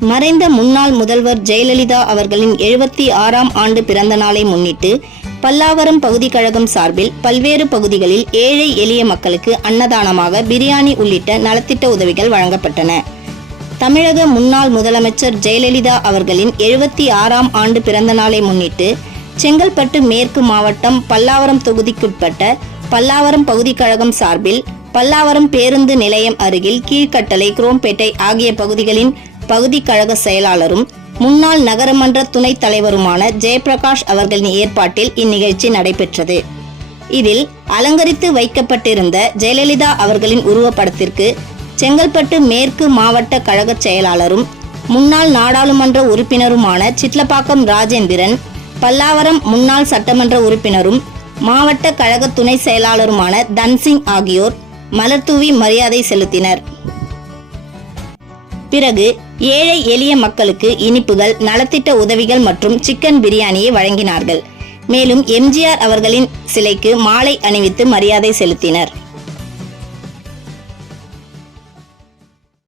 மறைந்த முன்னாள் முதல்வர் ஜெயலலிதா அவர்களின் எழுபத்தி ஆறாம் ஆண்டு பிறந்த நாளை முன்னிட்டு பல்லாவரம் பகுதி கழகம் சார்பில் பல்வேறு பகுதிகளில் ஏழை எளிய மக்களுக்கு அன்னதானமாக பிரியாணி உள்ளிட்ட நலத்திட்ட உதவிகள் வழங்கப்பட்டன. தமிழக முன்னாள் முதலமைச்சர் ஜெயலலிதா அவர்களின் எழுபத்தி ஆறாம் ஆண்டு பிறந்த நாளை முன்னிட்டு செங்கல்பட்டு மேற்கு மாவட்டம் பல்லாவரம் தொகுதிக்குட்பட்ட பல்லாவரம் பகுதி கழகம் சார்பில் பல்லாவரம் பேருந்து நிலையம் அருகில் கீழ்கட்டளை குரோம்பேட்டை ஆகிய பகுதிகளின் பகுதி கழக செயலாளரும் முன்னாள் நகரமன்ற துணைத் தலைவருமான ஜெயபிரகாஷ் அவர்களின் ஏற்பாட்டில் இந்நிகழ்ச்சி நடைபெற்றது. இதில் அலங்கரித்து வைக்கப்பட்டிருந்த ஜெயலலிதா அவர்களின் உருவப்படத்திற்கு செங்கல்பட்டு மேற்கு மாவட்ட கழக செயலாளரும் முன்னாள் நாடாளுமன்ற உறுப்பினருமான சிட்லப்பாக்கம் ராஜேந்திரன் பல்லாவரம் முன்னாள் சட்டமன்ற உறுப்பினரும் மாவட்ட கழக துணை செயலாளருமான தன்சிங் ஆகியோர் மலர்தூவி மரியாதை செலுத்தினர். பிறகு ஏழை எளிய மக்களுக்கு இனிப்புகள் நலத்திட்ட உதவிகள் மற்றும் சிக்கன் பிரியாணியை வழங்கினார்கள். மேலும் எம்ஜிஆர் அவர்களின் சிலைக்கு மாலை அணிவித்து மரியாதை செலுத்தினர்.